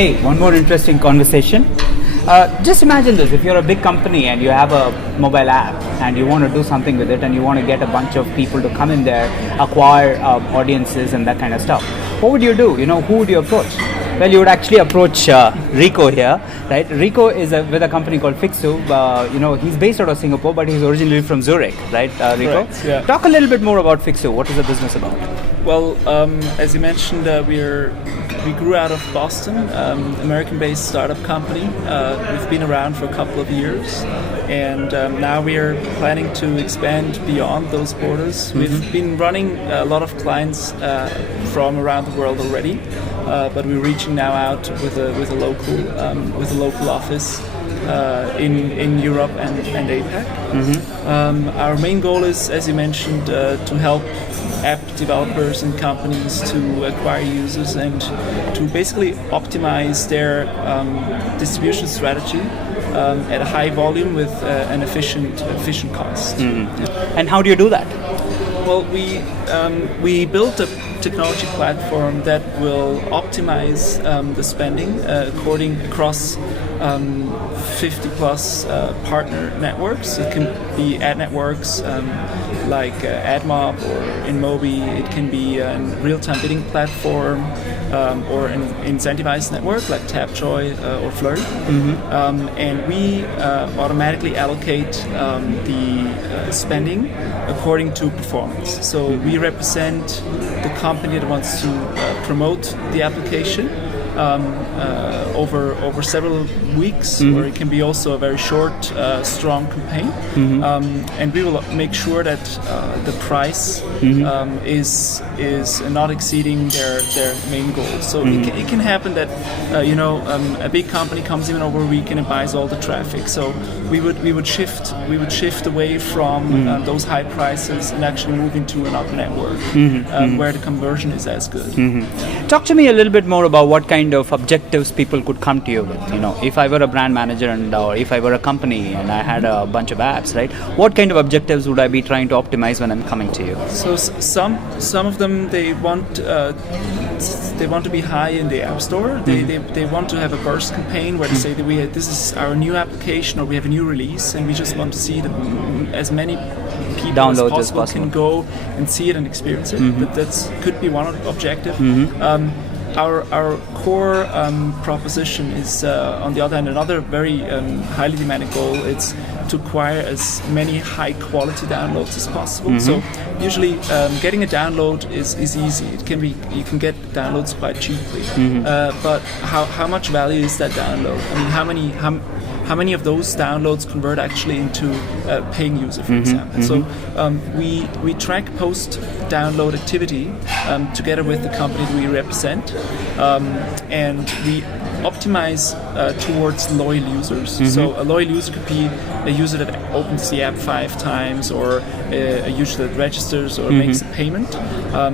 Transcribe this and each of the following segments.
Hey, one more interesting conversation. Just imagine this, if you're a big company and you have a mobile app and you want to do something with it and you want to get a bunch of people to come in there, acquire audiences and that kind of stuff. What would you do? Who would you approach? Well, you would actually approach Rico here, right? Rico is with a company called Fiksu. He's based out of Singapore, but he's originally from Zurich, right, Rico? Correct, yeah. Talk a little bit more about Fiksu. What is the business about? Well, as you mentioned, we grew out of Boston, American-based startup company. We've been around for a couple of years, and now we are planning to expand beyond those borders. Mm-hmm. We've been running a lot of clients from around the world already, but we're reaching now out with a local office in Europe and APAC. Mm-hmm. Our main goal is, as you mentioned, to help app developers and companies to acquire users and to basically optimize their distribution strategy at a high volume with an efficient cost. Mm-hmm. And how do you do that? Well, we built a technology platform that will optimize the spending across 50 plus partner networks. It can be ad networks like AdMob or InMobi. It can be a real-time bidding platform or an incentivized network like Tapjoy or Flurry. Mm-hmm. And we automatically allocate the spending according to performance. So we represent the company that wants to promote the application over several weeks, mm-hmm. or it can be also a very short, strong campaign. Mm-hmm. And we will make sure that the price mm-hmm. is not exceeding their main goal. So mm-hmm. it can happen that a big company comes in over a weekend and buys all the traffic. So we would shift away from mm-hmm. Mm-hmm. those high prices and actually move into another network mm-hmm. Where the conversion is as good. Mm-hmm. Talk to me a little bit more about what kind of objectives people could come to you with. If I were a brand manager or if I were a company and I had a bunch of apps, right? What kind of objectives would I be trying to optimize when I'm coming to you? So some of them they want to be high in the App Store. Mm-hmm. They want to have a burst campaign where they say that this is our new application or we have a new release and we just want to see that as many people as possible can go and see it and experience it. Mm-hmm. That could be one objective. Mm-hmm. Our core proposition is, on the other hand, another very highly demanded goal. It's to acquire as many high-quality downloads as possible. Mm-hmm. So usually, getting a download is easy. You can get downloads quite cheaply. Mm-hmm. But how much value is that download? I mean, how many of those downloads convert actually into a paying user, for mm-hmm. example? Mm-hmm. So we track post-download activity together with the company that we represent, and we optimize towards loyal users. Mm-hmm. So a loyal user could be a user that opens the app 5 times or a user that registers or mm-hmm. makes a payment.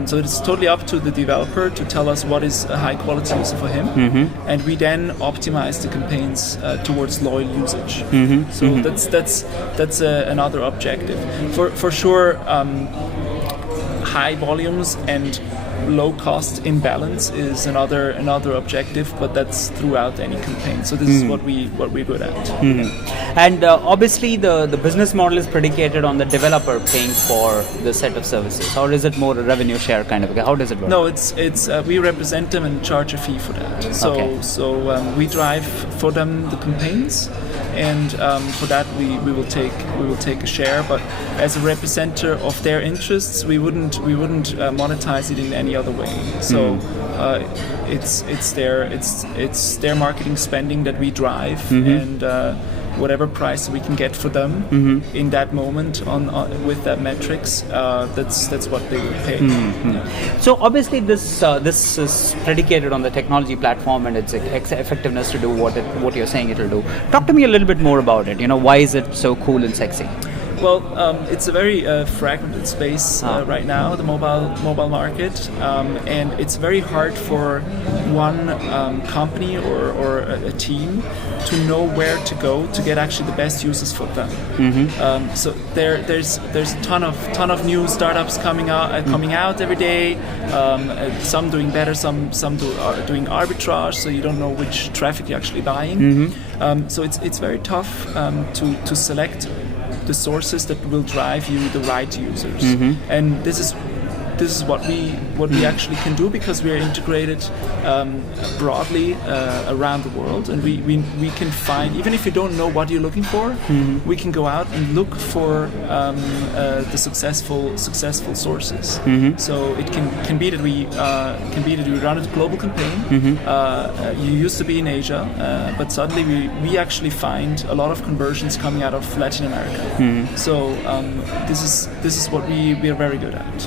So it's totally up to the developer to tell us what is a high quality user for him. Mm-hmm. And we then optimize the campaigns towards loyal usage. Mm-hmm. So mm-hmm. that's another objective. For sure, high volumes and low cost imbalance is another objective, but that's throughout any campaign. So this is what we're good at. Mm-hmm. And obviously the business model is predicated on the developer paying for the set of services, or is it more a revenue share kind of? How does it work? No, it's we represent them and charge a fee for that. So we drive for them the campaigns, and for that we will take a share. But as a representative of their interests, we wouldn't monetize it in any other way. So it's their marketing spending that we drive, mm-hmm. and whatever price we can get for them mm-hmm. in that moment on with that metrics, that's what they will pay. Mm-hmm. Yeah. So obviously this is predicated on the technology platform and its effectiveness to do what you're saying it will do. Talk to me a little bit more about it. Why is it so cool and sexy? Well, it's a very fragmented space right now, the mobile market, and it's very hard for one company or a team to know where to go to get actually the best users for them. So there's a ton of new startups coming out every day. Some doing better, some doing arbitrage, so you don't know which traffic you're actually buying. So it's very tough to select the sources that will drive you the right users, and this is what we actually can do, because we are integrated broadly around the world, and we can find, even if you don't know what you're looking for, we can go out and look for the successful sources. So it can be that we run a global campaign. You used to be in Asia, but suddenly we actually find a lot of conversions coming out of Latin America. So this is what we are very good at.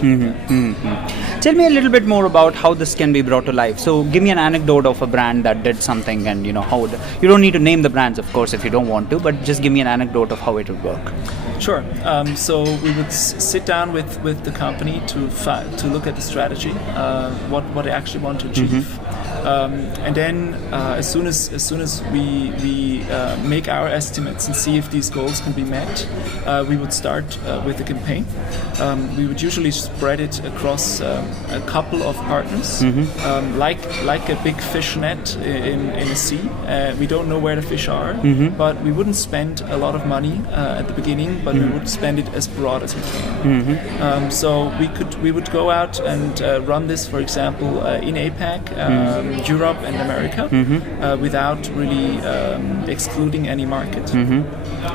Tell me a little bit more about how this can be brought to life. So give me an anecdote of a brand that did something, and how you don't need to name the brands, of course, if you don't want to, but just give me an anecdote of how it would work. Sure. So we would sit down with the company to look at the strategy, what they actually want to achieve, and then as soon as we make our estimates and see if these goals can be met, we would start with the campaign. We would usually spread it across a couple of partners, like a big fish net in a sea. We don't know where the fish are, but we wouldn't spend a lot of money at the beginning, but we would spend it as broad as we can. So we would go out and run this, for example, in APAC, Europe and America, without really excluding any market.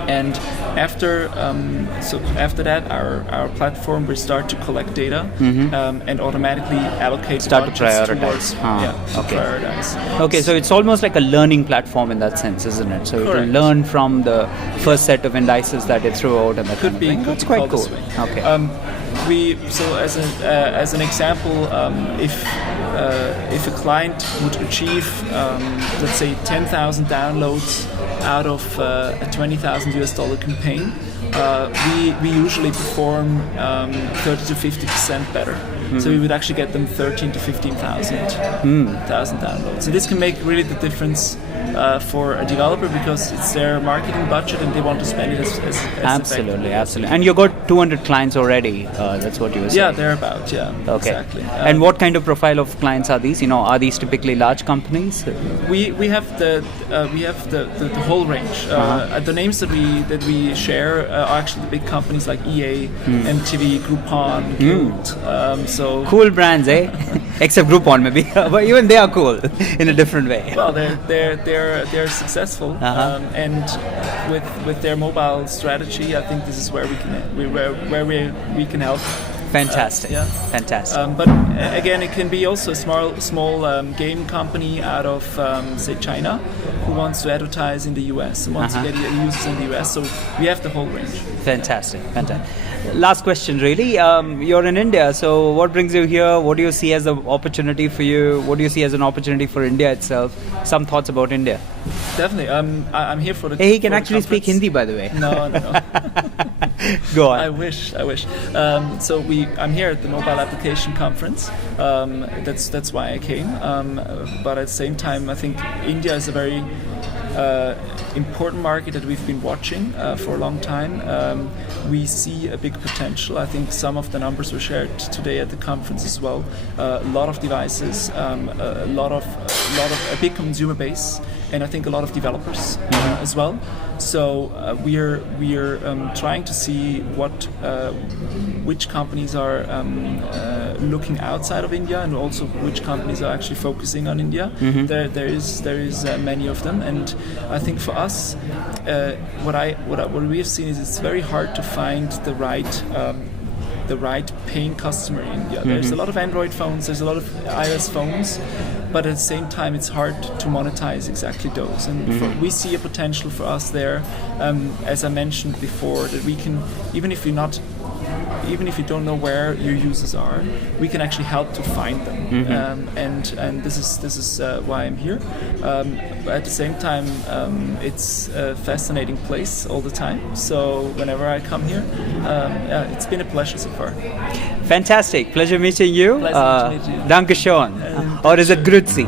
And after that, our platform will start to collect data and automatically allocate start to budgets prioritize. Prioritize. Okay, so it's almost like a learning platform in that sense, isn't it? So Correct. it will learn from the first set of indices that it threw out, and that Could be. That's quite cool. Okay. Okay. So as an example, if a client would achieve, let's say, 10,000 downloads out of a $20,000 campaign, we usually perform 30 to 50% better. So we would actually get them 13 to 15,000 downloads. So this can make really the difference for a developer, because it's their marketing budget and they want to spend it as absolutely. And you got 200 clients already. That's what you were saying. Yeah, thereabout. Yeah. Okay. Exactly. And what kind of profile of clients are these? Are these typically large companies? We have the whole range. The names that we share are actually the big companies like EA, MTV, Groupon, Guild. So cool brands, eh? Except Groupon, maybe, but even they are cool in a different way. Well, they're successful, and with their mobile strategy, I think this is where we can help. Fantastic. Fantastic. But again, it can be also a small game company out of say China, who wants to advertise in the US and wants to get users in the US. So we have the whole range. Fantastic. Last question, really. You're in India, so what brings you here? What do you see as an opportunity for you? What do you see as an opportunity for India itself? Some thoughts about India? Definitely. I'm here for the. Hey, he can actually speak Hindi, by the way. No. Go on. I wish. So I'm here at the Mobile Application Conference. That's why I came. But at the same time, I think India is a very important market that we've been watching for a long time. We see a big potential. I think some of the numbers were shared today at the conference as well. A lot of devices, a big consumer base, and I think a lot of developers as well. So we're trying to see which companies are looking outside of India, and also which companies are actually focusing on India. There is many of them, and I think for us, what we have seen is it's very hard to find the right paying customer in India. There's a lot of Android phones, there's a lot of iOS phones, but at the same time it's hard to monetize exactly those. And we see a potential for us there, as I mentioned before, that we can, even if we're not even if you don't know where your users are, we can actually help to find them. And this is why I'm here. At the same time, it's a fascinating place all the time. So whenever I come here, it's been a pleasure so far. Fantastic. Pleasure meeting you. Pleasure to meet you. Danke schön. Or is it grüezi?